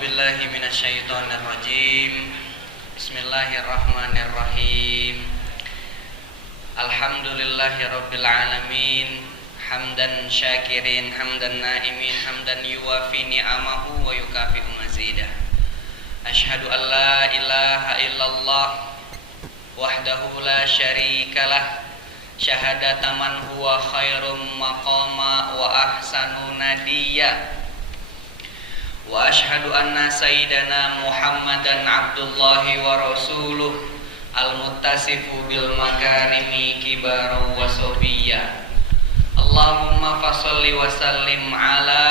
billahi minasyaitonir rajim. Bismillahirrahmanirrahim. Alhamdulillahirabbil alamin. Hamdan syakirin, hamdan naimin, hamdan yuwafi ni'amahu wa yukafi'u mazidah. Asyhadu an la ilaha illallah wahdahu la syarikalah, syahadata man huwa khairum maqama wa ahsanu nadiyya. Wa asyhadu anna sayyidana Muhammadan abdullahi wa rasuluh, al-muttasifu bil makarimi kibaru wa sobiyya. Allahumma fasalli wa sallim ala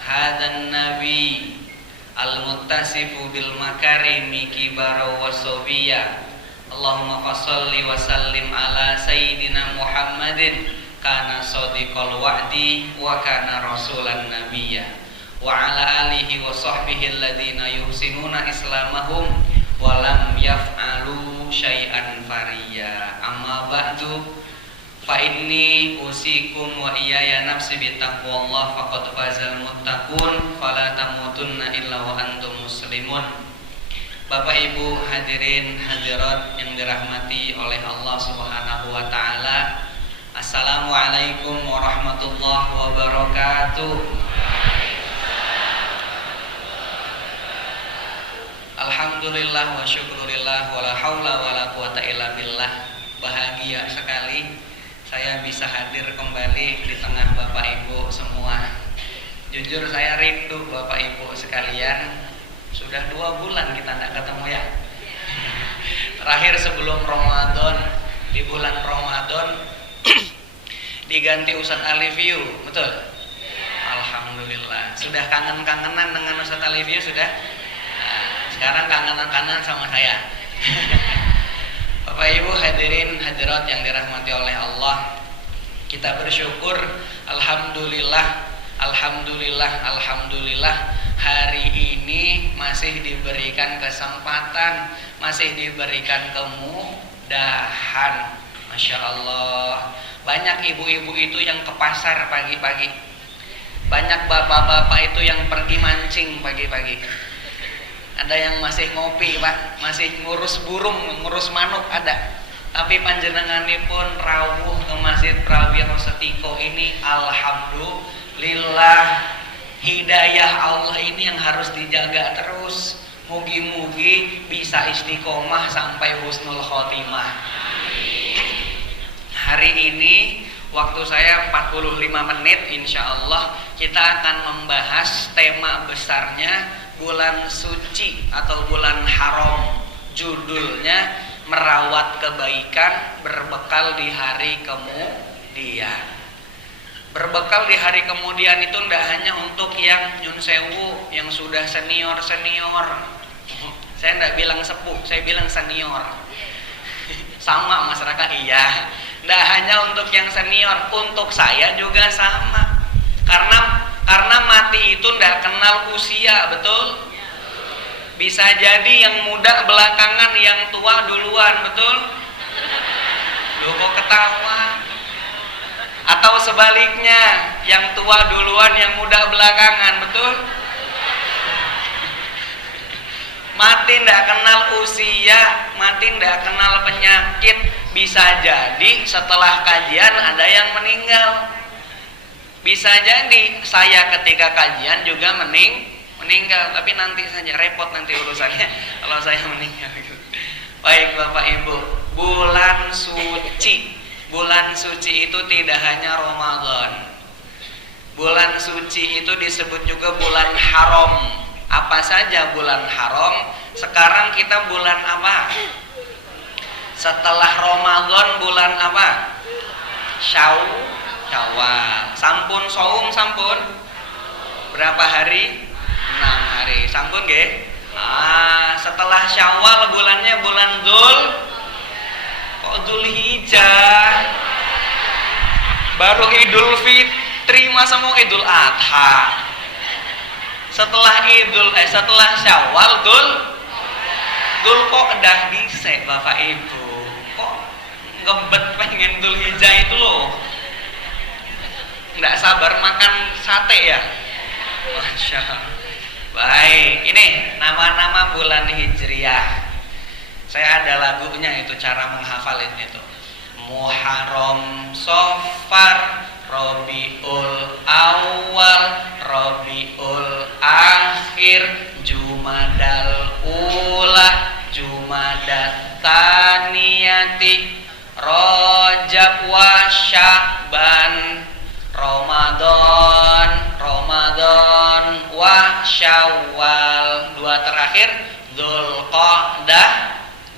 hadan nabi al-muttasifu bil makarimi kibaru wa sobiyya. Allahumma fasalli wa sallim ala sayyidina Muhammadin kana shadiqal wa'di wa kana rasulan nabiyya wa ala alihi wa sahbihi alladhina yuhsinuna islamahum wa lam yaf'alu syai'an fariya. Amma ba'du, fa inni usikum wa iyaya nafsi bitaqwallah faqad fazal muttaqun fala tamutunna illa wa antum muslimun. Bapak Ibu hadirin hadirat yang dirahmati oleh Allah Subhanahu wa taala. Assalamualaikum warahmatullahi wabarakatuh. Alhamdulillah wa syukurillah wa la haula wa la quwata illa billah. Bahagia sekali saya bisa hadir kembali di tengah Bapak Ibu semua. Jujur saya rindu Bapak Ibu sekalian. Sudah 2 bulan kita tidak ketemu ya. Terakhir sebelum Ramadan, di bulan Ramadan diganti Ustadz Aliviu, betul? Alhamdulillah. Sudah kangen-kangenan dengan Ustadz Aliviu sudah? Sekarang kangen-kangenan sama saya. Bapak Ibu hadirin hadirat yang dirahmati oleh Allah, kita bersyukur, alhamdulillah, alhamdulillah, alhamdulillah, hari ini masih diberikan kesempatan, masih diberikan kemudahan. Masya Allah. Banyak ibu-ibu itu yang ke pasar pagi-pagi, banyak bapak-bapak itu yang pergi mancing pagi-pagi. Ada yang masih ngopi Pak, masih ngurus burung, ngurus manuk ada. Tapi panjenenganipun rawuh ke Masjid Prawiro Setiko ini, alhamdulillah. Hidayah Allah ini yang harus dijaga terus. Mugi-mugi bisa istiqomah sampai husnul khotimah. Hari ini waktu saya 45 menit, insya Allah kita akan membahas tema besarnya bulan suci atau bulan haram. Judulnya merawat kebaikan berbekal di hari kemudian. Berbekal di hari kemudian itu tidak hanya untuk yang nyun sewu, yang sudah senior-senior. Saya tidak bilang sepuh, saya bilang senior. Sama masyarakat, iya. Tidak hanya untuk yang senior, untuk saya juga sama. Karena mati itu tidak kenal usia, betul? Bisa jadi yang muda belakangan, yang tua duluan, betul? Loh kok ketawa? Atau sebaliknya, yang tua duluan, yang muda belakangan, betul? Mati tidak kenal usia, mati tidak kenal penyakit. Bisa jadi setelah kajian ada yang meninggal. Bisa jadi saya ketika kajian juga meninggal, tapi nanti saja, repot nanti urusannya kalau saya meninggal. Baik Bapak Ibu, bulan suci. Bulan suci itu tidak hanya Ramadan. Bulan suci itu disebut juga bulan haram. Apa saja bulan haram? Sekarang kita bulan apa? Setelah Ramadan bulan apa? Syawal. Sampun saum sampun? Berapa hari? 6 hari. Sampun nggih? Setelah Syawal bulannya bulan kok Dzulhijjah? Baru Idul Fitri, masa mau Idul Adha? Setelah Syawal Dzul kok dah dhisik Bapak Ibu. Kok ngebet pengen Dzulhijjah itu loh. Nggak sabar makan sate ya? Masya Allah. Baik, nama-nama bulan Hijriah. Saya ada lagunya itu, cara menghafalin itu. Muharram, Safar, Rabiul Awal, Rabiul Akhir, Jumadal Ula, Jumadat Taniyati, Rajab wa Sya'ban, Ramadan, Ramadan wa Syawal. Dua terakhir Dzulqa'dah,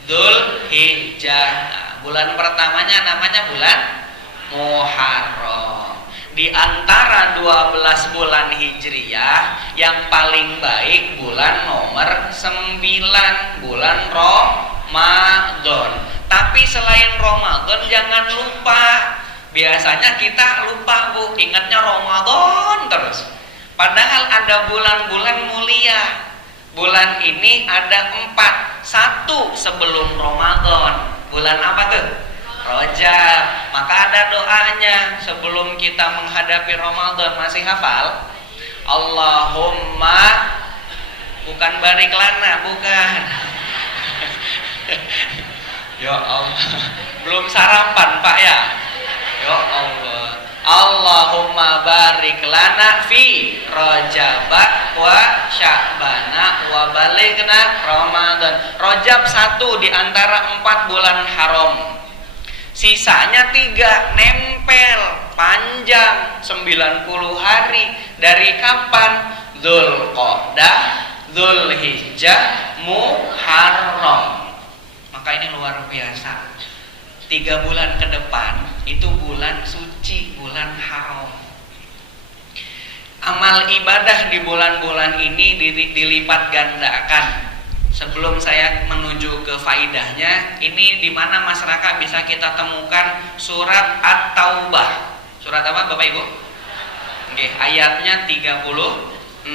Dzulhijjah. Nah, bulan pertamanya namanya bulan Muharram. Di antara 12 bulan Hijriyah yang paling baik bulan nomor 9, bulan Ramadan. Tapi selain Ramadan jangan lupa. Biasanya kita lupa Bu, ingatnya Ramadan terus. Padahal ada bulan-bulan mulia. Bulan ini ada 4. 1 sebelum Ramadan. Bulan apa tuh? Rajab. Maka ada doanya sebelum kita menghadapi Ramadan. Masih hafal? Allahumma, bukan barik lana, bukan. Ya Allah, belum sarapan Pak ya? Ya Allah, Allahumma barik lana fi Rajaba wa Sya'bana wa balighna Ramadan. Rajab 1 di antara 4 bulan haram. Sisanya 3 nempel panjang 90 hari. Dari kapan? Dzulqa'dah, Dzulhijjah, Muharram. Maka ini luar biasa. 3 bulan ke depan itu bulan suci, bulan haram. Amal ibadah di bulan-bulan ini dilipat gandakan. Sebelum saya menuju ke faidahnya, ini di mana masyarakat bisa kita temukan surat At-Taubah. Surat apa Bapak Ibu? Oke, ayatnya 36.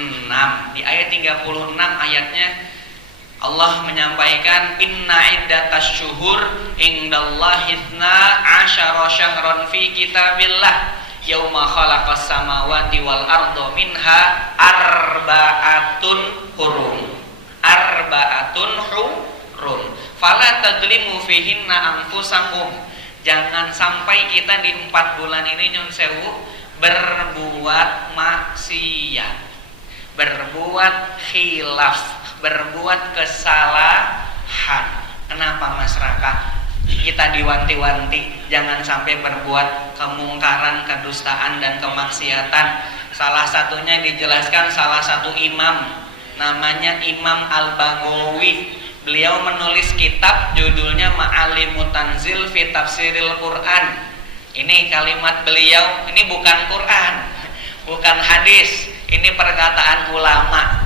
Di ayat 36 ayatnya Allah menyampaikan inna iddatas syuhur indallahi itsna asyara syahran fi kitabillah yauma khalaqas samawati wal arda minha arba'atun hurum. Arba'atun hurum. Fala tadlimu fihinna anfusakum. Jangan sampai kita di 4 bulan ini nyun sewu berbuat maksiat, berbuat khilaf, berbuat kesalahan. Kenapa masyarakat? Kita diwanti-wanti jangan sampai berbuat kemungkaran, kedustaan dan kemaksiatan. Salah satunya dijelaskan salah satu imam, namanya Imam Al-Baghawi. Beliau menulis kitab judulnya Ma'alimut Tanzil fi Tafsiril Quran. Ini kalimat beliau, ini bukan Quran, bukan hadis, ini perkataan ulama.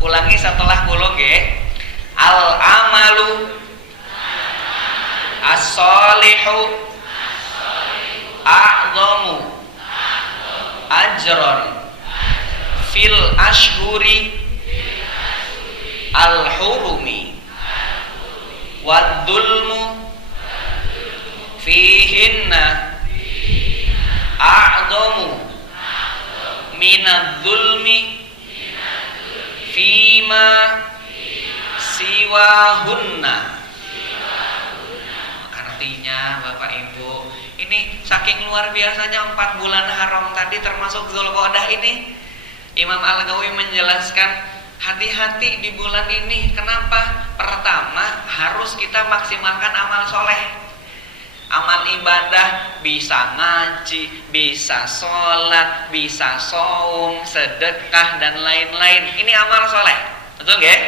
Ulangi setelah kulo ge. Al-amalu as-solihu a'dhamu ajron fil ashhuri al-hurumi wad-dulmu fihinna a'dhamu minadh-dhulmi fima siwahunna. Artinya Bapak Ibu, ini saking luar biasanya 4 bulan haram tadi termasuk Dzulqa'dah ini. Imam Al-Baghawi menjelaskan hati-hati di bulan ini. Kenapa? Pertama, harus kita maksimalkan amal soleh. Amal ibadah bisa ngaji, bisa sholat, bisa saum, sedekah dan lain-lain. Ini amal soleh, betul nggak?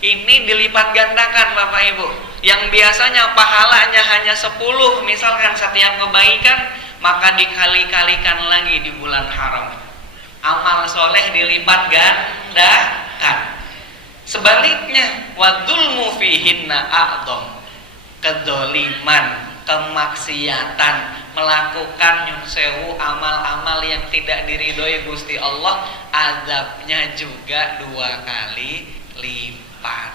Ini dilipat gandakan Bapak Ibu. Yang biasanya pahalanya hanya 10, misalkan setiap kebaikan, maka dikali-kalikan lagi di bulan haram. Amal soleh dilipat gandakan. Sebaliknya, wadzulmu fihinna a'dham. Kedoliman, kemaksiatan, melakukan nyunsewu amal-amal yang tidak diridhoi Gusti Allah, azabnya juga 2 kali lipat.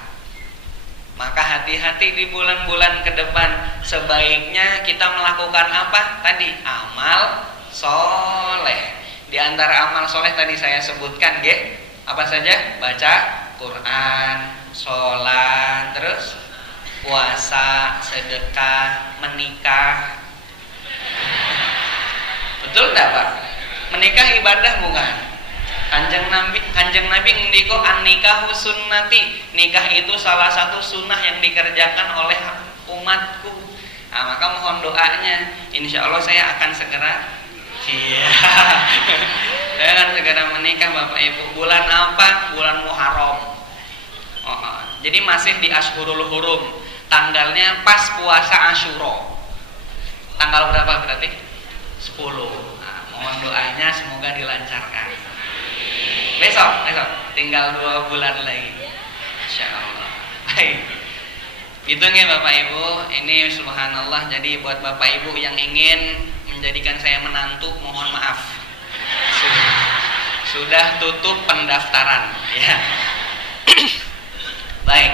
Maka hati-hati di bulan-bulan ke depan. Sebaiknya kita melakukan apa? Tadi amal soleh. Di antara amal soleh tadi saya sebutkan, apa saja? Baca Quran, sholat, terus puasa, sedekah, menikah. Betul enggak Pak? Menikah ibadah bukan? Kanjeng Nabi ngendiko an-nikahu sunnati. Nikah itu salah satu sunnah yang dikerjakan oleh umatku. Nah, maka mohon doanya. Insya Allah saya akan segera saya akan segera menikah Bapak Ibu. Bulan apa? Bulan Muharram. Jadi masih di Ashhurul Hurum. Tanggalnya pas puasa Asyura. Tanggal berapa berarti? 10. Nah, mohon doanya semoga dilancarkan. Besok tinggal 2 bulan lagi. Insya Allah. Baik. Gitu nggih Bapak Ibu. Ini subhanallah. Jadi buat Bapak Ibu yang ingin menjadikan saya menantu, mohon maaf. Sudah tutup pendaftaran ya. Baik.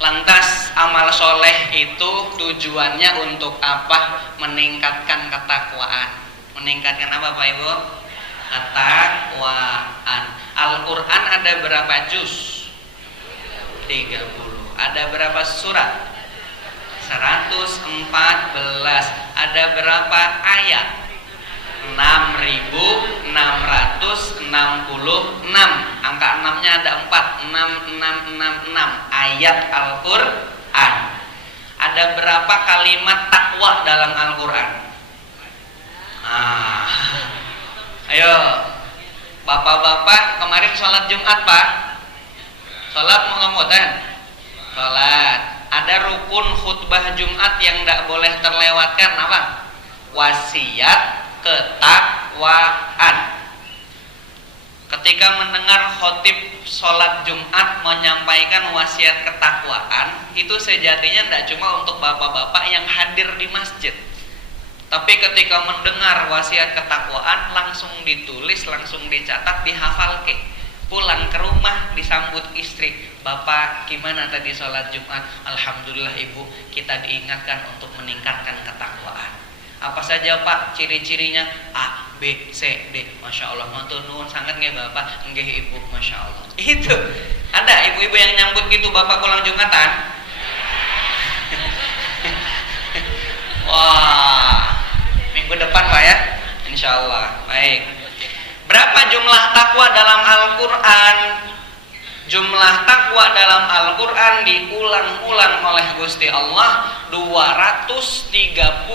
Lantas amal soleh itu tujuannya untuk apa? Meningkatkan ketakwaan. Meningkatkan apa Bapak Ibu? Ketakwaan. Al-Quran ada berapa juz? 30. Ada berapa surat? 114. Ada berapa ayat? 6.666. Angka 6-nya ada 4. 6666 ayat Al-Quran. Ada berapa kalimat takwa dalam Al-Quran? Ayo bapak-bapak, kemarin sholat Jumat Pak. Sholat mengemutan. Sholat. Ada rukun khutbah Jumat yang tidak boleh terlewatkan apa? Wasiat ketakwaan. Ketika mendengar khotib sholat Jumat menyampaikan wasiat ketakwaan, itu sejatinya tidak cuma untuk bapak-bapak yang hadir di masjid, tapi ketika mendengar wasiat ketakwaan langsung ditulis, langsung dicatat, dihafal ke. Pulang ke rumah disambut istri, Bapak gimana tadi sholat Jumat? Alhamdulillah Ibu, kita diingatkan untuk meningkatkan ketakwaan. Apa saja Pak ciri-cirinya? A, B, C, D. Masya Allah, matur nuwun sangat nggih Bapak. Nggih Ibu, Masya Allah. Itu ada ibu-ibu yang nyambut gitu Bapak pulang Jumatan. Wah, minggu depan Pak ya, Insya Allah. Baik. Berapa jumlah takwa dalam Al-Quran? Jumlah takwa dalam Al-Quran diulang-ulang oleh Gusti Allah 239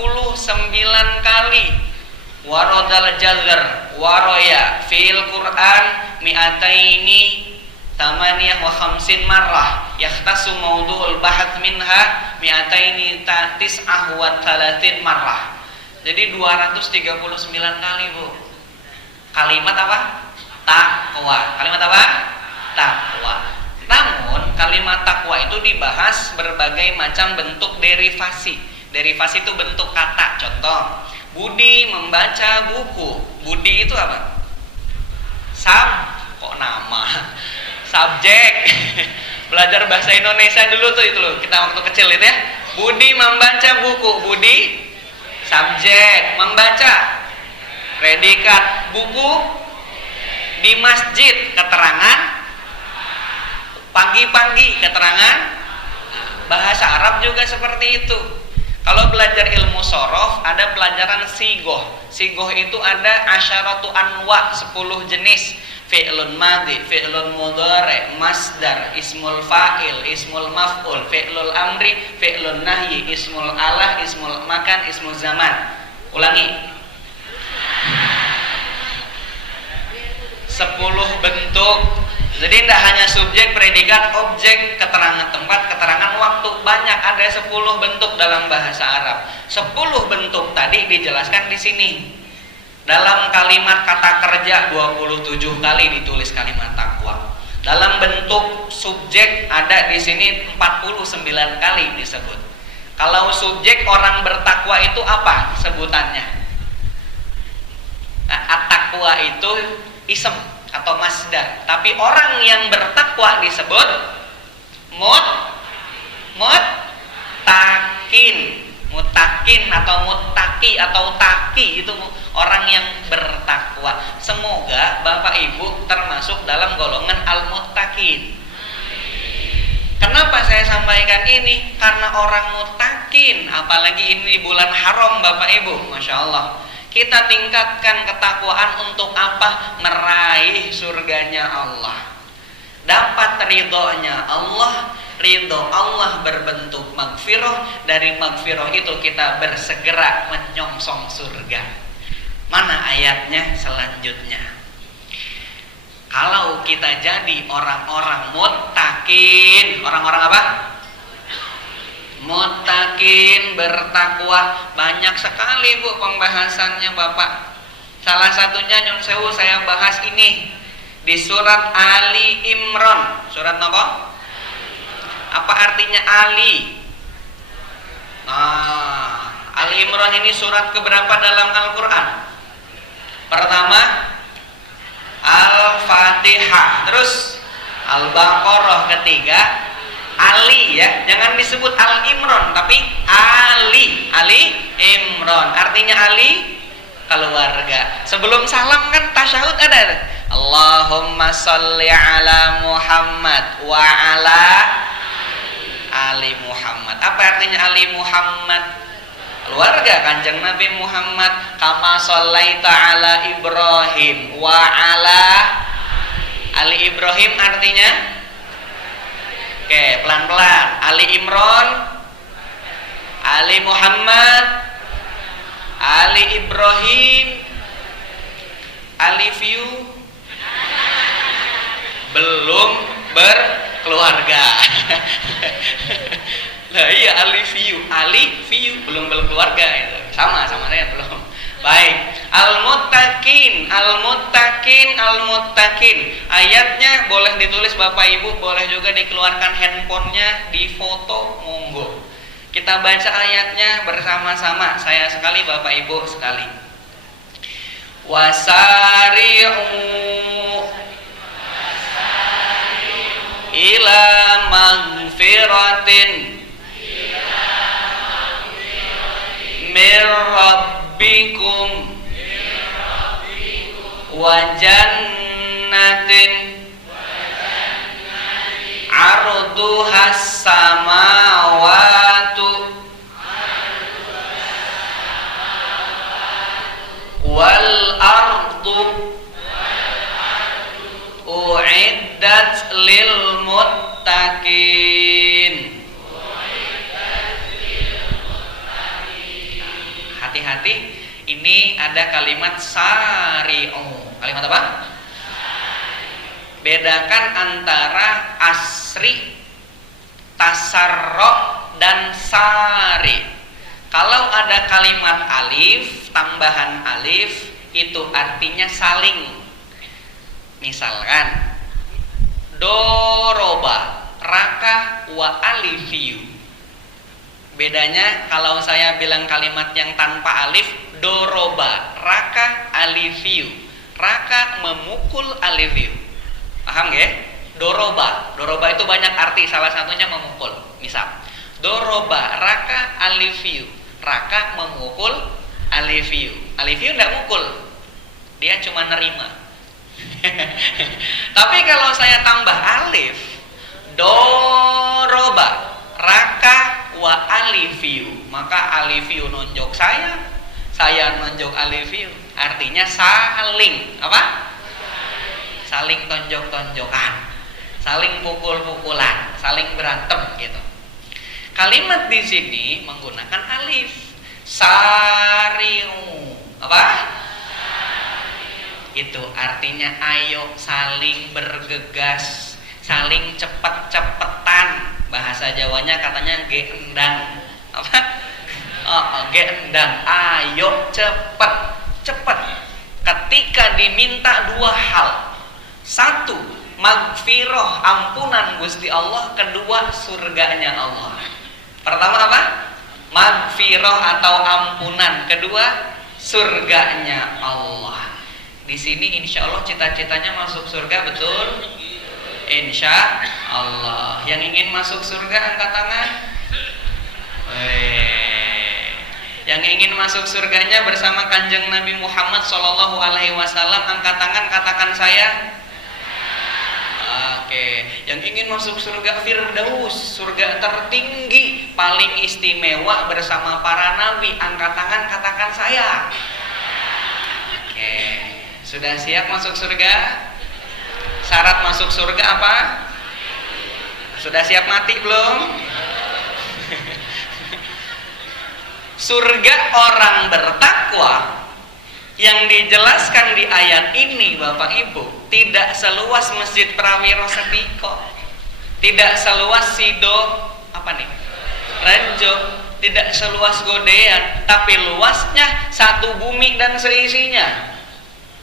kali. Warodal jazr waroya fil Quran mi'ataini tamaniyah wa khamsin marrah yakhtasu mawdu'ul bahath minha mi'ataini tis'ah wa talatin marrah. Jadi 239 kali Bu. Kalimat apa? Takwa. Kalimat apa? Takwa. Namun kalimat takwa itu dibahas berbagai macam bentuk derivasi. Derivasi itu bentuk kata. Contoh, Budi membaca buku. Budi itu apa? Kok nama? Subjek. Belajar bahasa Indonesia dulu tuh itu loh. Kita waktu kecil itu ya. Budi membaca buku. Budi subjek. Membaca predikat. Buku di masjid, keterangan pagi-pagi, keterangan bahasa Arab juga seperti itu. Kalau belajar ilmu sorof ada pelajaran sigoh. Sigoh itu ada asyaratu anwa, 10 jenis. Fi'lun madhi, fi'lun mudhari, masdar, ismul fa'il, ismul maf'ul, fi'lul amri, fi'lun nahyi, ismul alah, ismul makan, ismul zaman. Ulangi. 10 bentuk. Jadi tidak hanya subjek, predikat, objek, keterangan tempat, keterangan waktu. Banyak, ada 10 bentuk dalam bahasa Arab. 10 bentuk tadi dijelaskan di sini. Dalam kalimat kata kerja 27 kali ditulis kalimat takwa. Dalam bentuk subjek ada di sini 49 kali disebut. Kalau subjek orang bertakwa itu apa sebutannya? Nah, at-taqwa itu isem atau masdar, tapi orang yang bertakwa disebut mutakin atau mutaki atau taki, itu orang yang bertakwa. Semoga Bapak Ibu termasuk dalam golongan al-muttaqin. menyampaikan ini karena orang muttaqin, apalagi ini bulan haram Bapak Ibu, Masya Allah. Kita tingkatkan ketakwaan untuk apa? Meraih surganya Allah, dapat ridhonya Allah. Ridho Allah berbentuk magfirah, dari magfirah itu kita bersegera menyongsong surga. Mana ayatnya selanjutnya? Kalau kita jadi orang-orang muttaqin, orang-orang apa? Muttaqin, bertakwa. Banyak sekali Bu pembahasannya Bapak. Salah satunya Nyun Sewu saya bahas ini di surat Ali Imran. Surat apa? Apa artinya Ali? Nah, Ali Imran ini surat keberapa dalam Al-Quran? Pertama Al-Fatihah, terus Al-Baqarah ketiga, Ali ya, jangan disebut Al-Imran tapi Ali, Ali Imran. Artinya Ali keluarga. Sebelum salam kan tasyahud ada. Allahumma sholli ala Muhammad wa ala Ali Muhammad. Apa artinya Ali Muhammad? Keluarga Kanjeng Nabi Muhammad. Kama shallaita ala Ibrahim wa ala Ali Ibrahim artinya? Oke, pelan-pelan. Ali Imran, Ali Muhammad, Ali Ibrahim, Ali View, belum berkeluarga. Nah iya, Ali View belum berkeluarga itu. Sama saya belum. Baik, al-muttaqin. Ayatnya boleh ditulis Bapak Ibu, boleh juga dikeluarkan handphonenya, di foto, monggo. Kita baca ayatnya bersama-sama, saya sekali Bapak Ibu sekali. Wasari'u ila magfiratin mir rabbikum wa jannatin arduhas samawatu wal ardu uiddat lil muttaqin. Hati-hati, ini ada kalimat sari'u. Kalimat apa? Bedakan antara asri, tasarro, dan sari. Kalau ada kalimat alif, tambahan alif, itu artinya saling. Misalkan doroba raka wa alifiyu. Bedanya kalau saya bilang kalimat yang tanpa alif, doroba raka alifiyu. Raka memukul alifiyu. Paham ya? Doroba itu banyak arti, salah satunya memukul. Misal doroba raka alifiyu. Raka memukul alifiyu. Alifiyu tidak mukul, dia cuma nerima. Tapi kalau saya tambah alif, doroba raka wa alifiyu, maka alifiyu nunjuk saya nunjuk alifiyu. Artinya saling apa? Saling tonjok-tonjokan, saling pukul-pukulan, saling berantem gitu. Kalimat di sini menggunakan alif. Sari'u apa? Itu artinya ayo saling bergegas, saling cepet-cepetan. Bahasa Jawanya katanya gendang. Apa? Gendang. Ayo cepet. Ketika diminta dua hal. Satu, magfirah, ampunan Gusti Allah. Kedua, surganya Allah. Pertama apa? Magfirah atau ampunan. Kedua, surganya Allah. Di sini insya Allah cita-citanya masuk surga, betul? Insya Allah. Yang ingin masuk surga angkat tangan. Yang ingin masuk surganya bersama Kanjeng Nabi Muhammad SAW angkat tangan, katakan saya. Oke. Yang ingin masuk surga Firdaus, surga tertinggi, paling istimewa bersama para nabi, angkat tangan katakan saya. Oke, sudah siap masuk surga? Syarat masuk surga apa? Sudah siap mati belum? Surga orang bertakwa yang dijelaskan di ayat ini Bapak Ibu tidak seluas Masjid Prawiro Setiko, tidak seluas Sido Rejo, tidak seluas Godean, tapi luasnya satu bumi dan seisinya.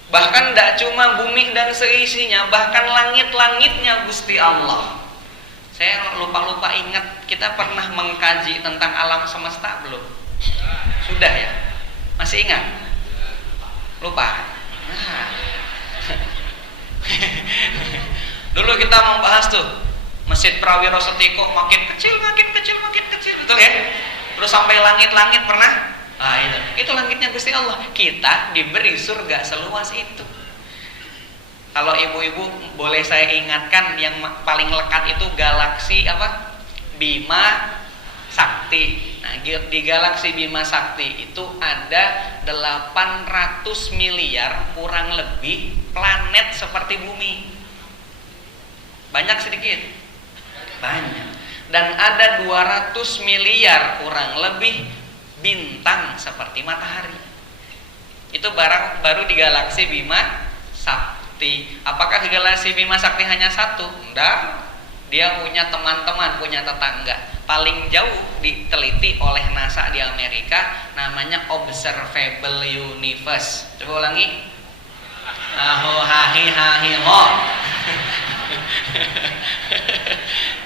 Bahkan tidak cuma bumi dan seisinya, bahkan langit-langitnya Gusti Allah. Saya lupa ingat, kita pernah mengkaji tentang alam semesta belum? Sudah ya? Masih ingat? Lupa? Nah. Dulu kita membahas tuh Masjid Prawiro Setiko makin kecil, betul ya? Terus sampai langit-langit pernah? Nah itu langitnya Gusti Allah. Kita diberi surga seluas itu. Kalau ibu-ibu boleh saya ingatkan, yang paling lekat itu galaksi apa? Bima Sakti. Nah, di galaksi Bima Sakti itu ada 800 miliar kurang lebih planet seperti bumi. Banyak sedikit? Banyak. Dan ada 200 miliar kurang lebih bintang seperti matahari. Itu baru di galaksi Bima Sakti. Apakah di galaksi Bima Sakti hanya satu? Enggak. Dia punya teman-teman, punya tetangga. Paling jauh diteliti oleh NASA di Amerika, namanya Observable Universe. Coba ulangi. Ho.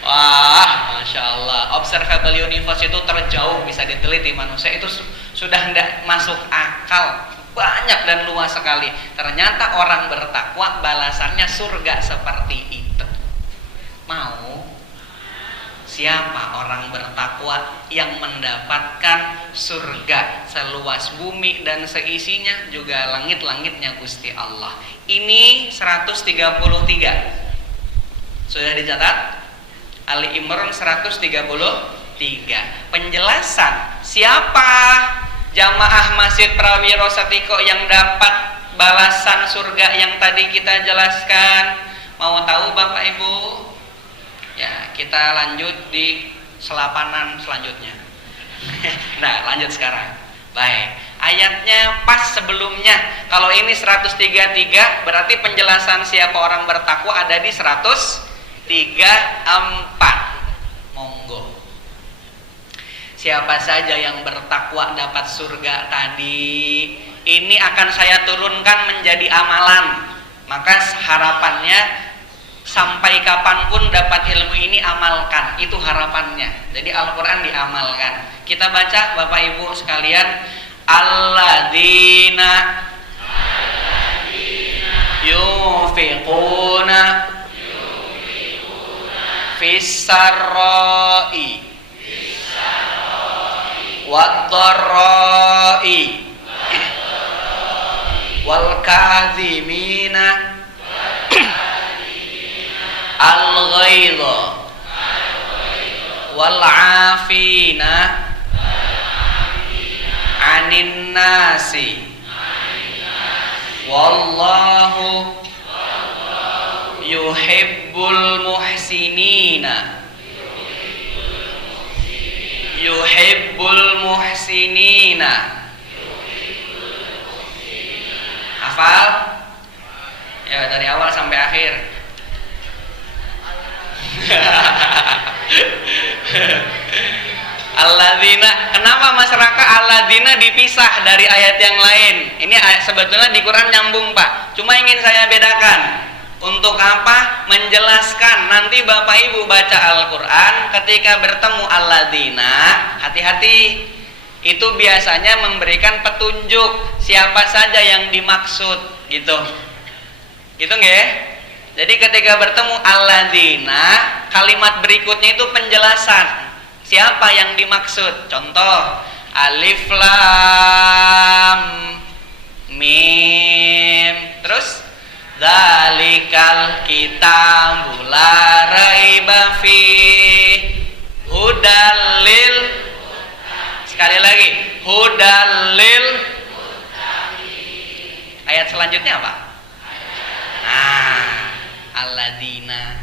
Wah, Masya Allah. Observable Universe itu terjauh bisa diteliti manusia. Itu sudah tidak masuk akal. Banyak dan luas sekali. Ternyata orang bertakwa balasannya surga seperti itu. Mau? Siapa orang bertakwa yang mendapatkan surga seluas bumi dan seisinya, juga langit-langitnya Gusti Allah? Ini 133. Sudah dicatat? Ali Imran 133. Penjelasan siapa jamaah Masjid Prawiro Setiko yang dapat balasan surga yang tadi kita jelaskan. Mau tahu Bapak Ibu? Ya, kita lanjut di selapanan selanjutnya. Nah, lanjut sekarang. Baik, ayatnya pas sebelumnya. Kalau ini 133, berarti penjelasan siapa orang bertakwa ada di 134. Monggo. Siapa saja yang bertakwa dapat surga tadi, ini akan saya turunkan menjadi amalan. Maka harapannya sampai kapanpun dapat ilmu ini amalkan, itu harapannya. Jadi Al-Quran diamalkan. Kita baca Bapak Ibu sekalian. Alladzina yunfiquna fis-sarra'i wad-dharra'i wal kadhimina al-ghaidha wal 'afina 'anil nasi wallahu yuhibbul muhsinina. Hafal? Ya, dari awal sampai akhir. Alladzina, kenapa masyarakat alladzina dipisah dari ayat yang lain? Ini sebetulnya di Quran nyambung Pak, cuma ingin saya bedakan. Untuk apa? Menjelaskan. Nanti Bapak Ibu baca Al-Quran, ketika bertemu alladzina, hati-hati. Itu biasanya memberikan petunjuk siapa saja yang dimaksud, gitu. Gitu nggih? Jadi ketika bertemu alladzina, kalimat berikutnya itu penjelasan siapa yang dimaksud. Contoh, alif lam mim, terus Dzalikal kitabu la raiba fih hudal lil. Sekali lagi, hudal lil. Ayat selanjutnya apa? Nah, alladzina.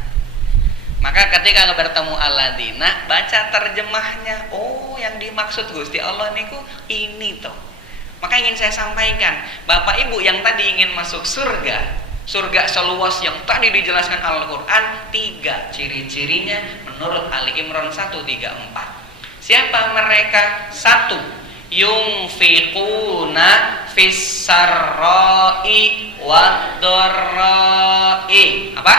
Maka ketika bertemu alladzina, baca terjemahnya. Oh, yang dimaksud Gusti Allah niku ini toh. Maka ingin saya sampaikan, Bapak Ibu yang tadi ingin masuk surga, surga seluas yang tadi dijelaskan Al-Quran, 3 ciri-cirinya menurut Ali Imran 134. Siapa mereka? 1, yunfiquna fis-sarra'i wad-dharra'i. Apa?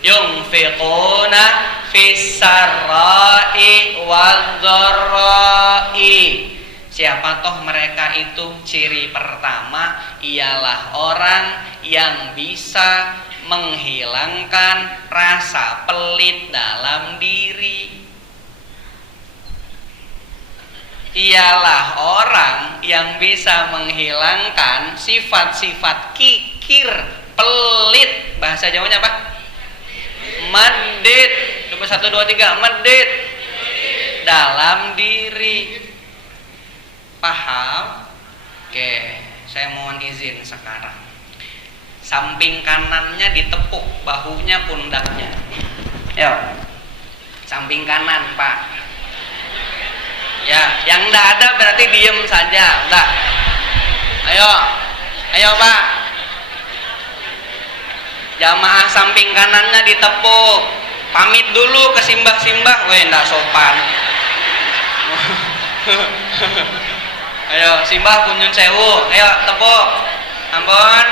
Yunfiquna fis-sarra'i wad-dharra'i. Siapa toh mereka itu? Ciri pertama ialah orang yang bisa menghilangkan rasa pelit dalam diri. Ialah orang yang bisa menghilangkan sifat-sifat kikir, pelit. Bahasa Jawanya apa? Medit. Coba 1, 2, 3. Medit dalam diri. Paham? Oke, saya mohon izin sekarang. Samping kanannya ditepuk, bahunya, pundaknya. Yuk. Samping kanan, Pak. Ya, yang enggak ada berarti diem saja. Udah. Ayo. Ayo, Pak. Jamaah samping kanannya ditepuk. Pamit dulu ke simbah-simbah. Weh, enggak sopan. Ayo, simbah kunjun sewu. Ayo, tepuk. Ampun.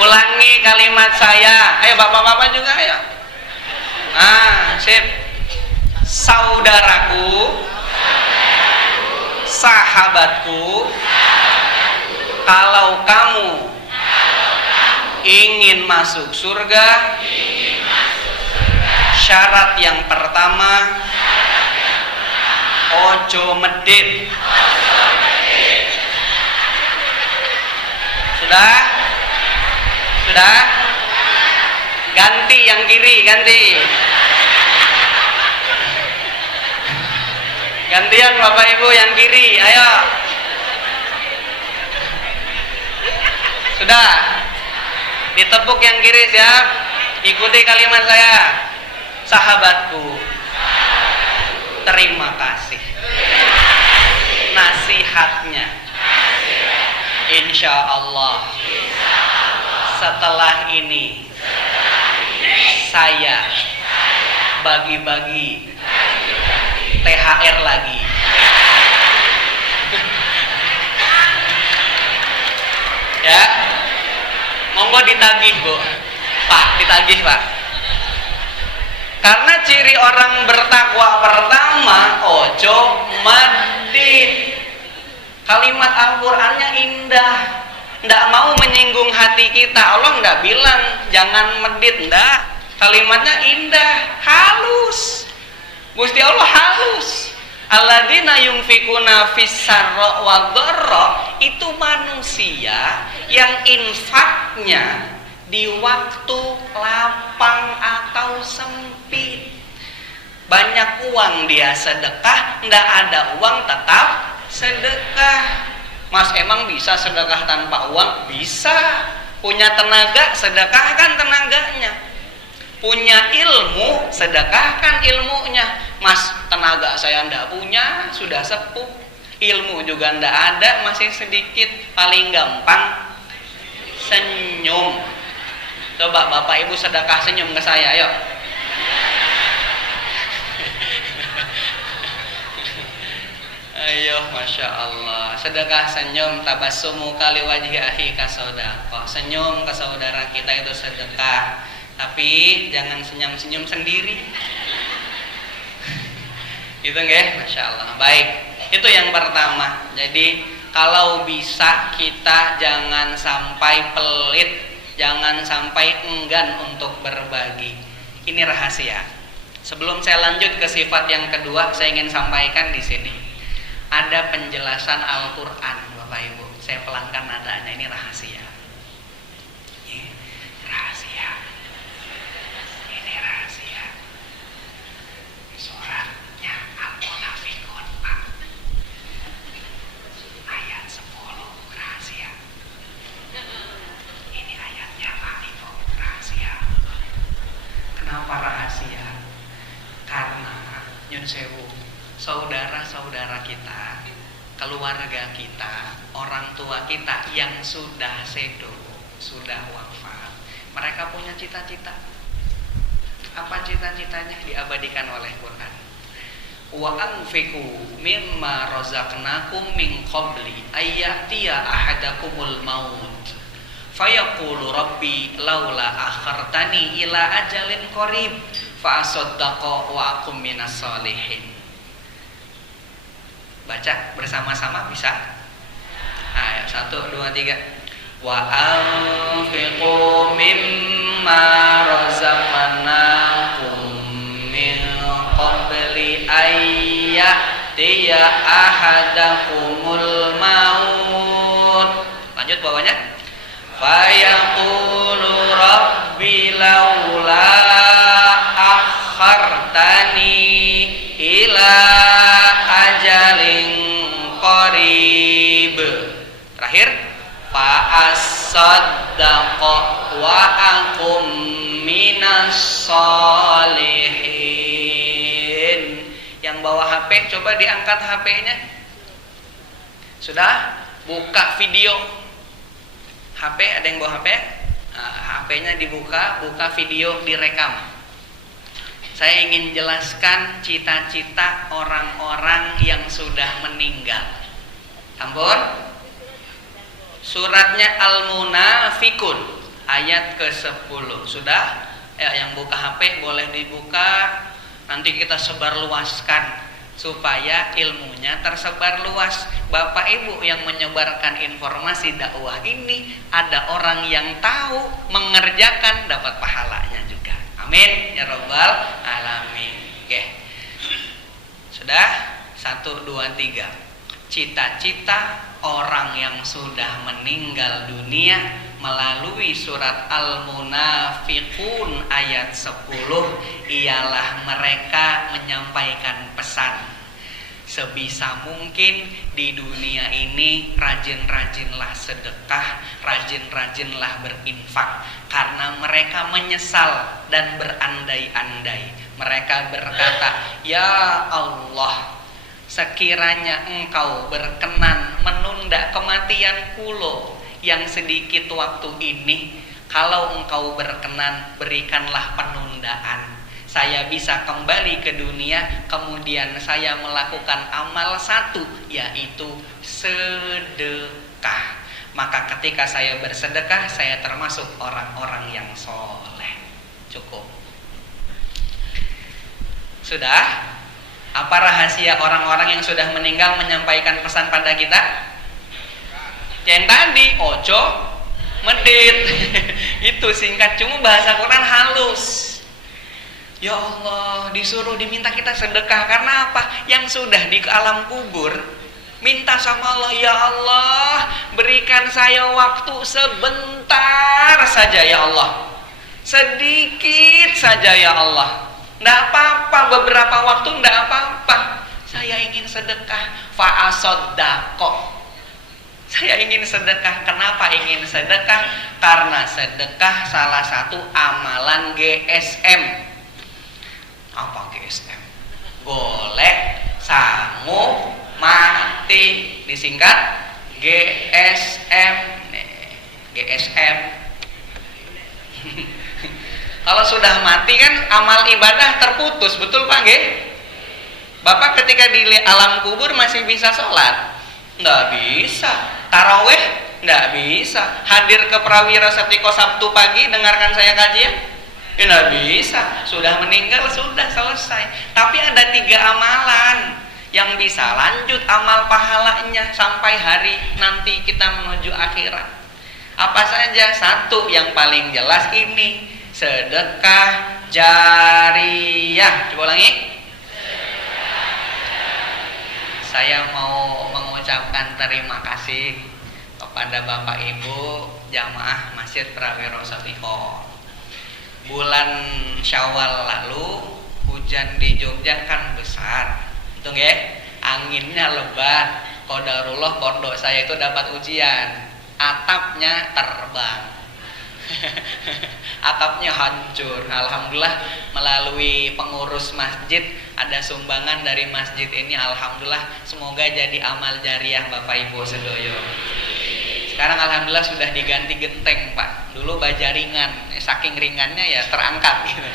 Ulangi kalimat saya. Ayo, bapak-bapak juga, ayo. Sip. Saudaraku, sahabatku, kalau kamu ingin masuk surga, syarat yang pertama, ojo medit. Sudah? Sudah? Ganti yang kiri, ganti. Gantian Bapak Ibu yang kiri, ayo. Sudah? Ditepuk yang kiri, siap? Ikuti kalimat saya. Sahabatku, terima kasih nasihatnya. Insya Allah setelah ini saya bagi-bagi THR lagi. Ya, monggo ditagih, Bu. Pak, ditagih, Pak. Karena ciri orang bertakwa pertama, ojo medit. Kalimat Al-Qur'annya indah, ndak mau menyinggung hati kita. Allah ndak bilang jangan medit, ndak. Kalimatnya indah, halus. Gusti Allah halus. Alladzina yunfikuna fis-sarra wad-dharra, itu manusia yang infaknya di waktu lapang atau sempit. Banyak uang dia sedekah, ndak ada uang tetap sedekah. Mas, emang bisa sedekah tanpa uang? Bisa. Punya tenaga, sedekahkan tenaganya. Punya ilmu, sedekahkan ilmunya. Mas, tenaga saya ndak punya, sudah sepuh. Ilmu juga ndak ada, masih sedikit. Paling gampang senyum. Coba Bapak Ibu sedekah senyum ke saya, ayo. Ayo, Masya Allah. Sedekah senyum, tabassumu kali wajhi akhika sodaqah. Senyum ke saudara kita itu sedekah. Tapi jangan senyum-senyum sendiri. Gitu nggih? Masya Allah. Baik, itu yang pertama. Jadi kalau bisa kita jangan sampai pelit, jangan sampai enggan untuk berbagi. Ini rahasia. Sebelum saya lanjut ke sifat yang kedua, saya ingin sampaikan di sini. Ada penjelasan Al-Quran, Bapak Ibu. Saya pelankan nadanya, ini rahasia. rahasia. Karena nyun sewu, saudara-saudara kita, keluarga kita, orang tua kita yang sudah sedo, sudah wafat, mereka punya cita-cita. Apa cita-citanya? Diabadikan oleh Quran. Wa anfiqu mimma razaqnakum min qabli ayyatiya ahadakumul maut fayaqulu rabbi laula akhartani ila ajalin qarib fa asaddaqa wa akum minas solihin. Baca bersama-sama bisa? Ayo 1 2 3. Wa anfiqu mimma razaqnakum min qabli ayyatiya ahadakumul maut. Lanjut bawahnya. Fayaqulu rabbi laula akhartani ila ajalin qarib. Terakhir, fa asaddaqa wa akum minas solihin. Yang bawa HP coba diangkat HP-nya. Sudah? Buka video. HP, ada yang bawa HP? Nah, HP-nya dibuka, buka video, direkam. Saya ingin jelaskan cita-cita orang-orang yang sudah meninggal. Ampun. Suratnya Al-Munafikun ayat ke-10. Sudah? Ya, yang buka HP boleh dibuka. Nanti kita sebarluaskan supaya ilmunya tersebar luas. Bapak Ibu yang menyebarkan informasi dakwah ini, ada orang yang tahu, mengerjakan, dapat pahalanya juga. Amin ya rabbal alamin. Oke. Sudah? 1 2 3. Cita-cita orang yang sudah meninggal dunia melalui surat Al-Munafikun ayat 10 ialah mereka menyampaikan pesan. Sebisa mungkin di dunia ini rajin-rajinlah sedekah, rajin-rajinlah berinfak, karena mereka menyesal dan berandai-andai. Mereka berkata, "Ya Allah, sekiranya Engkau berkenan menunda kematian kulo yang sedikit waktu ini, kalau Engkau berkenan berikanlah penundaan. Saya bisa kembali ke dunia, kemudian saya melakukan amal satu, yaitu sedekah. Maka ketika saya bersedekah, saya termasuk orang-orang yang soleh." Cukup. Sudah? Apa rahasia orang-orang yang sudah meninggal menyampaikan pesan pada kita? Yang tadi, ojo medit. Itu singkat, cuma bahasa Quran halus. Ya Allah, disuruh diminta kita sedekah. Karena apa? Yang sudah di alam kubur, minta sama Allah, "Ya Allah, berikan saya waktu sebentar saja ya Allah, sedikit saja ya Allah. Nggak apa-apa, beberapa waktu nggak apa-apa. Saya ingin sedekah." Fa'asoddaqo. Saya ingin sedekah. Kenapa ingin sedekah? Karena sedekah salah satu amalan GSM. Apa GSM? Golek, sangu, mati. Disingkat GSM. GSM. Kalau sudah mati kan amal ibadah terputus, betul Pak G? Bapak ketika di alam kubur masih bisa sholat? Nggak bisa. Taraweh? Nggak bisa. Hadir ke Prawira Setiko Sabtu pagi dengarkan saya kajian? Ya, nggak bisa. Sudah meninggal, sudah selesai. Tapi ada 3 amalan yang bisa lanjut amal pahalanya sampai hari nanti kita menuju akhirat. Apa saja? 1 yang paling jelas ini, sedekah jariyah. Coba ulangi. Saya mau mengucapkan terima kasih kepada Bapak Ibu jamaah Masjid Prawiro Setiko. Bulan Syawal lalu hujan di Jogja kan besar, betul ya? Anginnya lebat. Qadarullah pondok saya itu dapat ujian, atapnya terbang. Atapnya hancur. Alhamdulillah melalui pengurus masjid ada sumbangan dari masjid ini. Alhamdulillah semoga jadi amal jariah Bapak Ibu sedoyo. Sekarang alhamdulillah sudah diganti genteng Pak. Dulu baja ringan, saking ringannya ya terangkat gitu.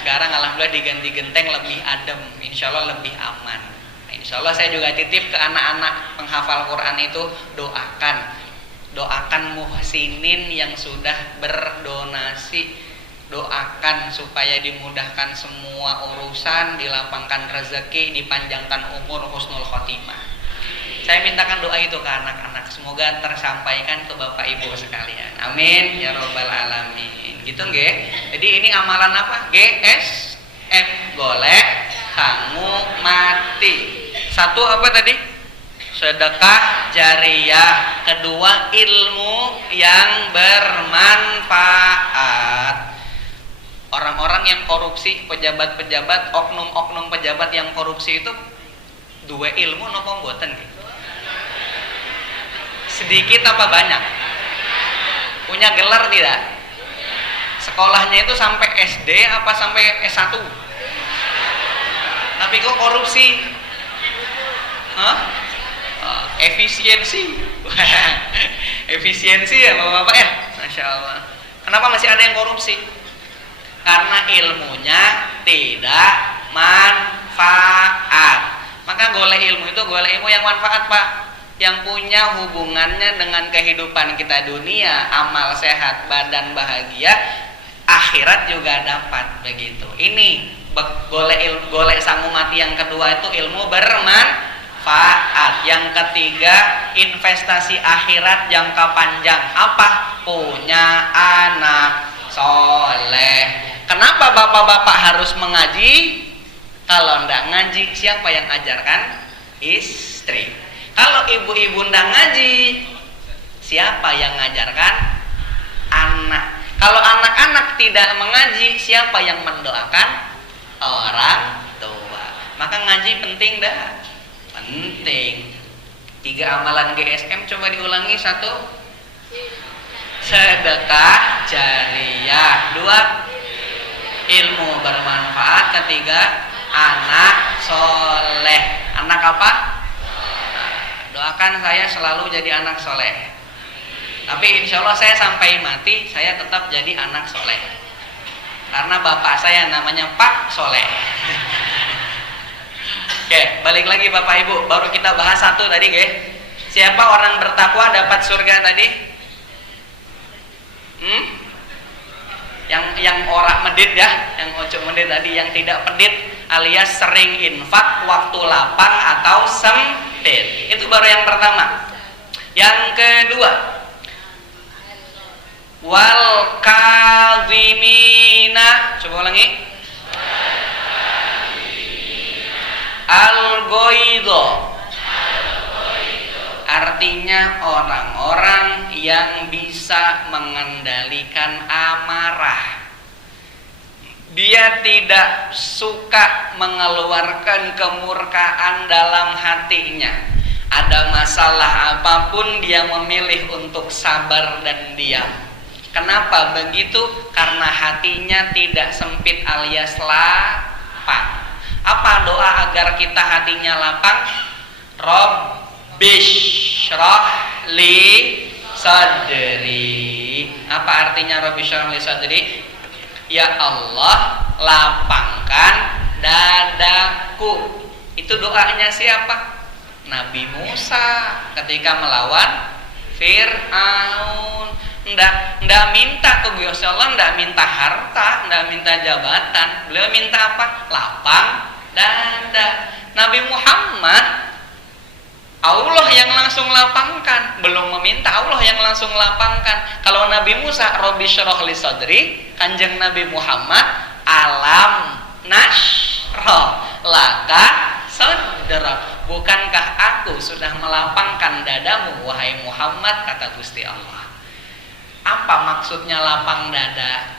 Sekarang alhamdulillah diganti genteng, lebih adem, insya Allah lebih aman. Insya Allah saya juga titip ke anak-anak penghafal Quran itu, doakan muhsinin yang sudah berdonasi, doakan supaya dimudahkan semua urusan, dilapangkan rezeki, dipanjangkan umur, husnul khotimah. Saya mintakan doa itu ke anak-anak, semoga tersampaikan ke Bapak Ibu sekalian. Amin ya robbal alamin. Gitu nggih. Jadi ini amalan apa? GSM, golek kamu mati. Satu apa tadi? Sedekah jariyah. Kedua, ilmu yang bermanfaat. Orang-orang yang korupsi, pejabat-pejabat, oknum-oknum pejabat yang korupsi itu dua ilmu napa mboten nggih? Sedikit apa banyak? Punya gelar tidak? Sekolahnya itu sampai SD apa sampai S1? Tapi kok korupsi? Hah? Efisiensi. Efisiensi ya Bapak-bapak ya? Masya Allah. Kenapa masih ada yang korupsi? Karena ilmunya tidak manfaat. Maka golek ilmu itu golek ilmu yang manfaat Pak, yang punya hubungannya dengan kehidupan kita dunia, amal sehat, badan bahagia, akhirat juga dapat begitu. Ini golek sangu mati yang kedua itu ilmu bermanfaat. Yang ketiga investasi akhirat jangka panjang. Apa? Punya anak soleh. Kenapa bapak-bapak harus mengaji? Kalau ndak ngaji, siapa yang ajarkan? Istri. Kalau ibu-ibu ndak ngaji, siapa yang ngajarkan? Anak. Kalau anak-anak tidak mengaji, siapa yang mendoakan? Orang tua. Maka ngaji penting dah. Penting. 3 amalan GSM coba diulangi. 1, sedekah jariyah. 2, ilmu bermanfaat. 3, anak soleh. Anak apa? Doakan saya selalu jadi anak soleh. Tapi insya Allah saya sampai mati saya tetap jadi anak soleh. Karena bapak saya namanya Pak Soleh. Oke, balik lagi Bapak Ibu. Baru kita bahas 1 tadi, ge. Siapa orang bertakwa dapat surga tadi? Yang ora medit ya, yang ojo medit tadi, yang tidak pedit alias sering infak waktu lapang atau sempit. Itu baru yang pertama. Yang kedua, wal kadhimina, coba ulangi, al ghaidha, artinya orang-orang yang bisa mengendalikan amarah. Dia tidak suka mengeluarkan kemurkaan dalam hatinya. Ada masalah apapun dia memilih untuk sabar dan diam. Kenapa begitu? Karena hatinya tidak sempit alias lapang. Apa doa agar kita hatinya lapang? Rabbishrah li sadri. Apa artinya Rabbishrah li sadri? Ya Allah, lapangkan dadaku. Itu doanya siapa? Nabi Musa ketika melawan Fir'aun. Nggak minta ke Gusti Allah, nggak minta harta, nggak minta jabatan. Beliau minta apa? Lapang dada. Nabi Muhammad Allah yang langsung lapangkan, belum meminta, Allah yang langsung lapangkan. Kalau Nabi Musa, Rabbi syrah li sadri, Kanjeng Nabi Muhammad, alam nashrah laka sadrak. Bukankah aku sudah melapangkan dadamu, wahai Muhammad, kata Gusti Allah. Apa maksudnya lapang dada?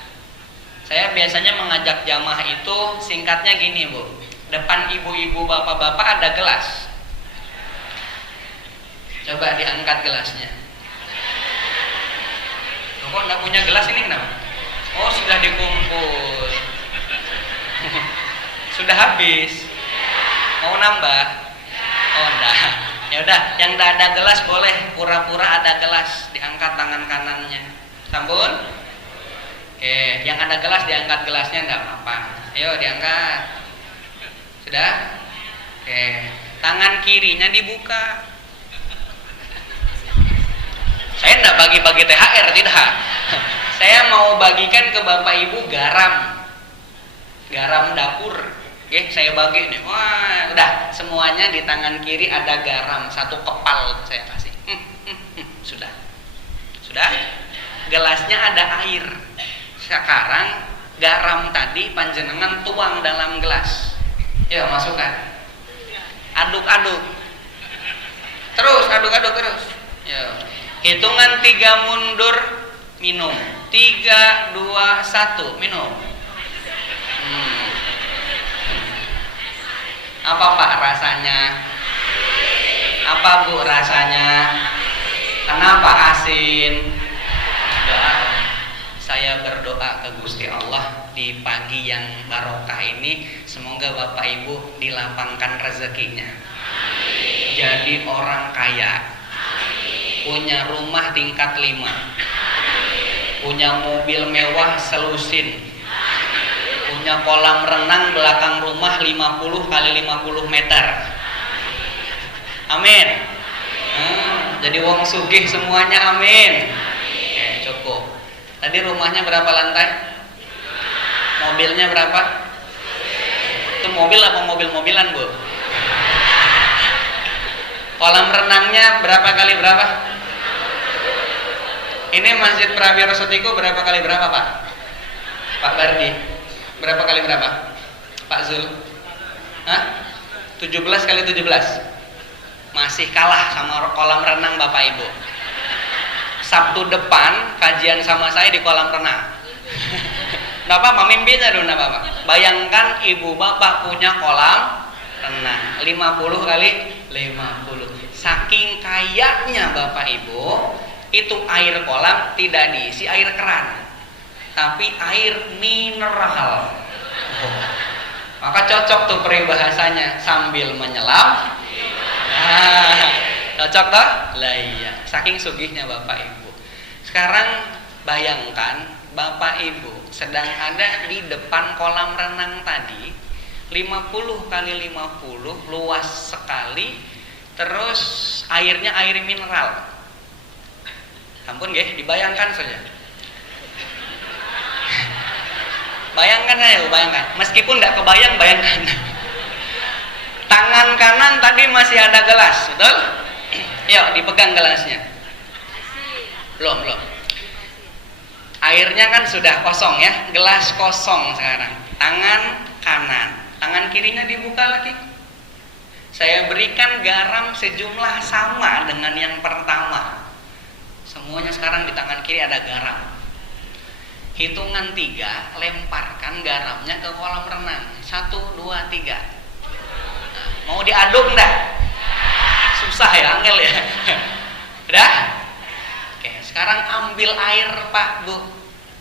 Saya biasanya mengajak jamaah itu singkatnya gini, Bu. Depan ibu-ibu, bapak-bapak ada gelas. Coba diangkat gelasnya. kok nggak punya gelas ini kenapa? Oh, sudah dikumpul. Sudah habis. Mau nambah? Oh, enggak. Ya udah, yang enggak ada gelas boleh pura-pura ada gelas, diangkat tangan kanannya. Sampun? Oke, yang ada gelas diangkat gelasnya enggak apa-apa. Ayo diangkat. Sudah? Oke, tangan kirinya dibuka. Saya enggak bagi-bagi THR, tidak. Saya mau bagikan ke Bapak Ibu garam dapur. Oke, saya bagi nih. Wah, udah semuanya di tangan kiri ada garam, satu kepal saya kasih. Sudah. Gelasnya ada air. Sekarang garam tadi panjenengan tuang dalam gelas. Ya, masukkan. Aduk-aduk. Terus aduk-aduk terus. Ya. Hitungan 3 mundur, minum. 3, 2, 1, minum. Apa Pak rasanya? Apa Bu rasanya? Kenapa asin? Doa. Saya berdoa ke Gusti Allah di pagi yang barokah ini, semoga Bapak Ibu dilapangkan rezekinya. Jadi orang kaya. Punya rumah tingkat 5, punya mobil mewah selusin, punya kolam renang belakang rumah 50 kali 50 meter. Amin. Jadi wong sugih semuanya, amin. Oke, cukup. Tadi rumahnya berapa lantai? Mobilnya berapa? Itu mobil apa mobil-mobilan, Bu? Kolam renangnya berapa kali berapa? Ini Masjid Prawiro Sutiko berapa kali berapa, Pak? Pak Bardi, berapa kali berapa? Pak Zul? 17 kali 17. Masih kalah sama kolam renang Bapak Ibu. Sabtu depan kajian sama saya di kolam renang. Nggak apa-apa, mimpinya dulu nggak apa-apa. Bayangkan ibu bapak punya kolam renang 50 kali 50. Saking kayanya Bapak Ibu, itu air kolam tidak diisi air keran, tapi air mineral. Maka cocok tuh peribahasanya, sambil menyelam. Cocok toh? Lah iya, saking sugihnya Bapak Ibu. Sekarang bayangkan Bapak Ibu sedang ada di depan kolam renang tadi, 50 kali 50, luas sekali, terus airnya air mineral. Ampun nggih, dibayangkan saja. Bayangkan aja, bayangkan. Meskipun tidak kebayang, bayangkan. Tangan kanan tadi masih ada gelas, betul? Yuk, dipegang gelasnya. Belum. Airnya kan sudah kosong ya, gelas kosong sekarang. Tangan kanan, tangan kirinya dibuka lagi. Saya berikan garam sejumlah sama dengan yang pertama. Semuanya sekarang di tangan kiri ada garam. Hitungan 3, lemparkan garamnya ke kolam renang. 1, 2, 3. Nah, mau diaduk enggak? Susah ya, angel ya. Udah? Oke, sekarang ambil air Pak Bu,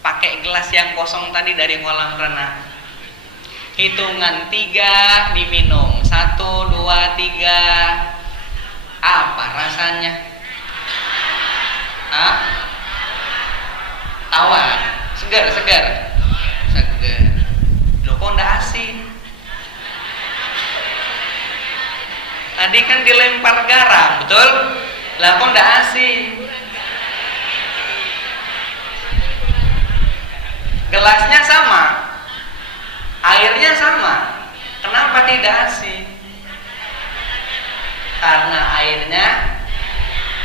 pakai gelas yang kosong tadi dari kolam renang. Hitungan 3 diminum. 1, 2, 3. Apa rasanya? Tawar, segar. Loh kok ndak asin? Tadi kan dilempar garam, betul? Lah kok ndak asin? Gelasnya sama, airnya sama, kenapa tidak asin? Karena airnya,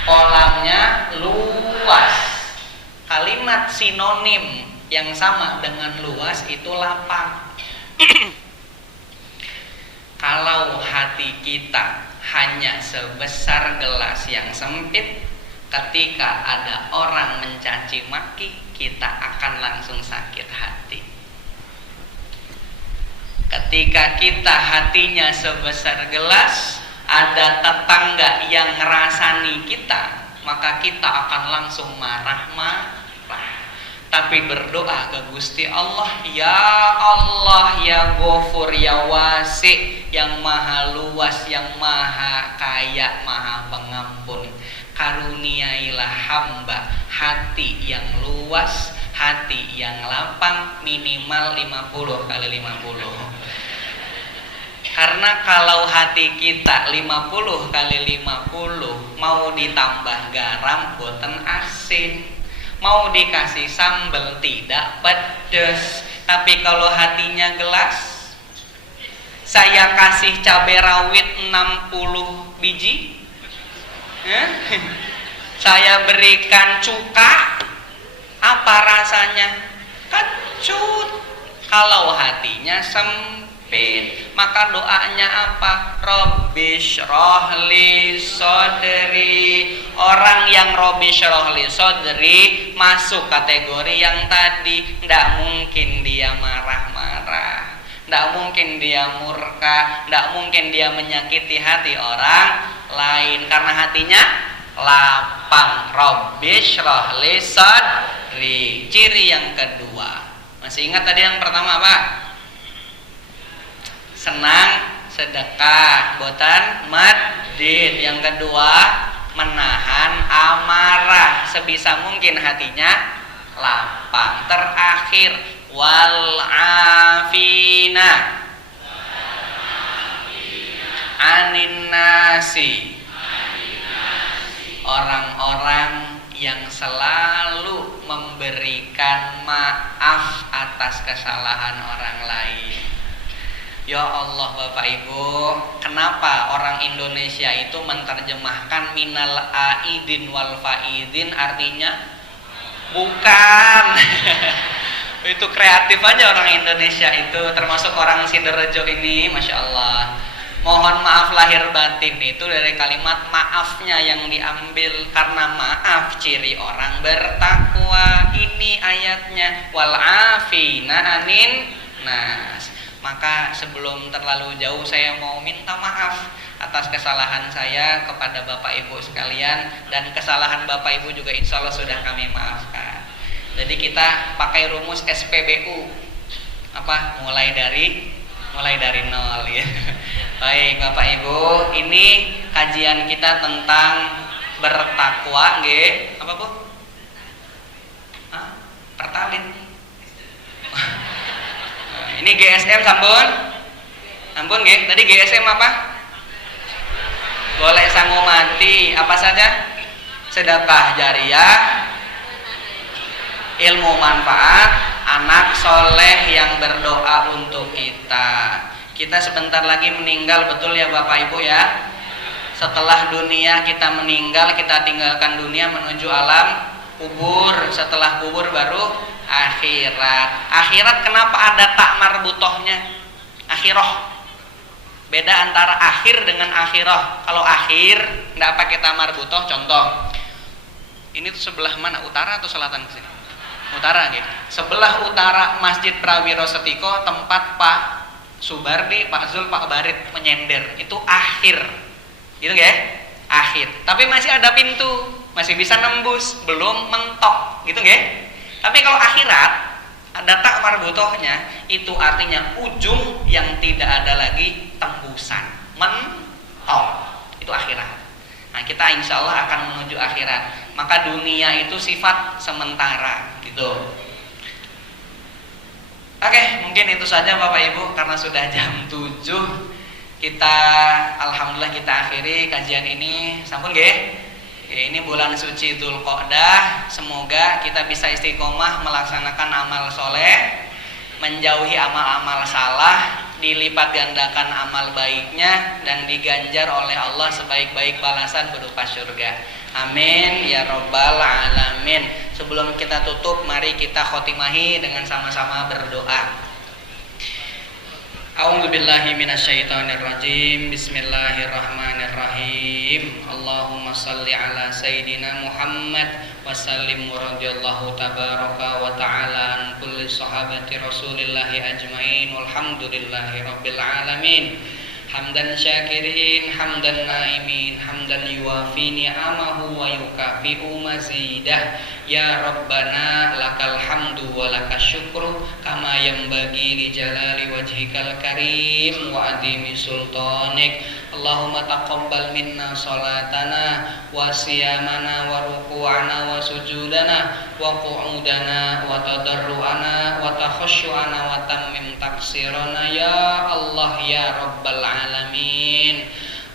kolamnya luas. Kalimat sinonim yang sama dengan luas itu lapang. Kalau hati kita hanya sebesar gelas yang sempit, ketika ada orang mencaci maki, kita akan langsung sakit hati. Ketika kita hatinya sebesar gelas, ada tetangga yang ngerasani kita, maka kita akan langsung marah-marah. tapi berdoa ke Gusti Allah, ya Allah, ya Ghafur, ya Wasi, yang maha luas, yang maha kaya, maha pengampun. Karuniailah hamba hati yang luas, hati yang lapang, minimal 50 kali 50. Karena kalau hati kita 50 kali 50 mau ditambah garam boten asin, mau dikasih sambal tidak pedes. Tapi kalau hatinya gelas, saya kasih cabai rawit 60 biji, saya berikan cuka, apa rasanya? Kecut. Kalau hatinya sempit, maka doanya apa? Robbishrahli sodri. Orang yang robbishrahli sodri masuk kategori yang tadi. Tidak mungkin dia marah-marah, tidak mungkin dia murka, tidak mungkin dia menyakiti hati orang lain, karena hatinya lapang. Robbishrahli sodri. Ciri yang kedua, masih ingat tadi yang pertama apa? Senang sedekah, botan madid. Yang kedua, menahan amarah, sebisa mungkin hatinya lapang. Terakhir, wal afina anin nasi. Orang-orang yang selalu memberikan maaf atas kesalahan orang lain. Ya Allah Bapak Ibu, kenapa orang Indonesia itu menerjemahkan minal aidin wal faidin artinya bukan. Itu kreatif aja orang Indonesia itu, termasuk orang Sidorejo ini, Masya Allah. Mohon maaf lahir batin itu dari kalimat maafnya yang diambil, karena maaf ciri orang bertakwa. Ini ayatnya, wal afina anin nas. Maka sebelum terlalu jauh saya mau minta maaf atas kesalahan saya kepada Bapak Ibu sekalian, dan kesalahan Bapak Ibu juga insya Allah sudah kami maafkan. Jadi kita pakai rumus SPBU apa? Mulai dari nol ya. Baik Bapak Ibu, ini kajian kita tentang bertakwa nggih. Apa Bu? Pertalite. Ini GSM sampun? Sampun nggih. Tadi GSM apa? Boleh sanggup mati. Apa saja? Sedekah jariah, ilmu manfaat, anak soleh yang berdoa untuk kita. Kita sebentar lagi meninggal, betul ya Bapak Ibu ya. Setelah dunia kita meninggal, kita tinggalkan dunia menuju alam kubur. Setelah kubur baru akhirat. Akhirat kenapa ada tak marbutohnya? Akhirah. Beda antara akhir dengan akhirah. Kalau akhir nggak pakai tak marbutoh. Contoh, ini tuh sebelah mana? Utara atau selatan ke sini? Utara gitu. Sebelah utara Masjid Prawiro Setiko, tempat Pak Subardi, Pak Zul, Pak Barit menyender. Itu akhir. Gitu ya? Akhir. Tapi masih ada pintu, masih bisa nembus, belum mentok. Gitu ya? Tapi kalau akhirat ada tak marbutohnya, itu artinya ujung yang tidak ada lagi tembusan, mentok. Itu akhirat. Nah, kita insya Allah akan menuju akhirat. Maka dunia itu sifat sementara gitu. Oke, mungkin itu saja Bapak Ibu, karena sudah jam 7. Kita alhamdulillah kita akhiri kajian ini. Sampun nggih? Ini bulan suci Dzulqa'dah. Semoga kita bisa istiqomah melaksanakan amal soleh, menjauhi amal-amal salah, dilipat gandakan amal baiknya, dan diganjar oleh Allah sebaik-baik balasan berupa surga. Amin ya robbal alamin. Sebelum kita tutup, mari kita khotimahi dengan sama-sama berdoa. A'udzubillahi minasyaitonirrajim. Bismillahirrahmanirrahim. Allahumma shalli ala sayyidina Muhammad wa sallim radhiyallahu tabaraka wa ta'ala an kulli sahabati Rasulillahi ajmain. Walhamdulillahi rabbil alamin. Hamdan syakirin, hamdan naimin, hamdan yuwafi ni'amahu wa yukafi'u mazidah. Ya Rabbana lakal hamdu wa lakas syukru kama yanbaghi li jalali wajhikal karim wa adimi sultanik. Allahumma taqabbal minna salatana wa siyamana wa ruku'ana wa sujudana wa qu'udana wa tadarru'ana wa takhashu'ana wa tammim taqsirana ya Allah ya Rabbal alamin.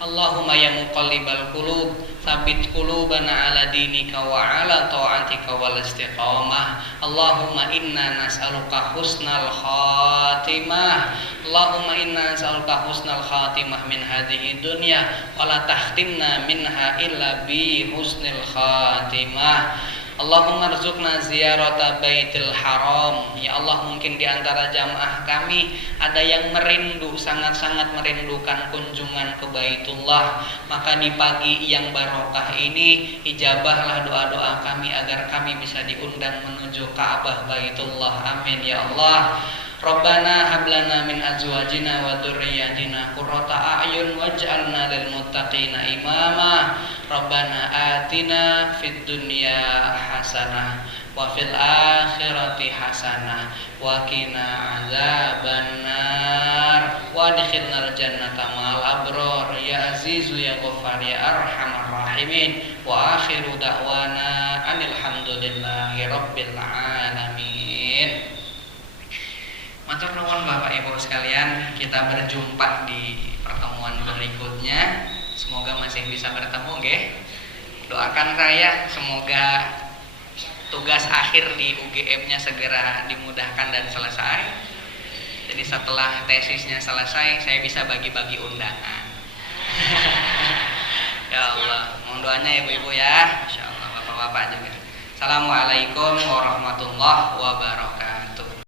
Allahumma ya muqallibal qulub tsabbit qulubana ala dinika wa ala ta'atika wal istiqamah. Allahumma inna nas'aluka husnal khatimah. Allahumma inna nas'aluka husnal khatimah min hadhihi dunya wa la tahtimna minha illa bi husnil khatimah. Allahumma rzuqna ziyarata baitil haram. Ya Allah, mungkin di antara jamaah kami ada yang merindu, sangat-sangat merindukan kunjungan ke Baitullah. Maka di pagi yang barokah ini ijabahlah doa-doa kami agar kami bisa diundang menuju Ka'bah Baitullah. Amin ya Allah. Rabbana hablana min azwajina wa dzurriyyatina qurrata a'yun waj'alna lil muttaqina imama. Rabbana atina fid dunya hasanah wa fil akhirati hasanah wa qina adzabannar wa adkhilnal jannata ma'al abrar ya azizu ya ghaffar ya arhamar rahimin. Wa akhiru da'wana anil hamdulillahi rabbil alamin. Matur nuwun Bapak Ibu sekalian, kita berjumpa di pertemuan berikutnya. Semoga masih bisa bertemu nggih. Doakan saya semoga tugas akhir di UGM-nya segera dimudahkan dan selesai. Jadi setelah tesisnya selesai saya bisa bagi-bagi undangan. Ya Allah, mohon doanya Ibu-ibu ya. Insyaallah Bapak-bapak juga. Assalamualaikum warahmatullahi wabarakatuh.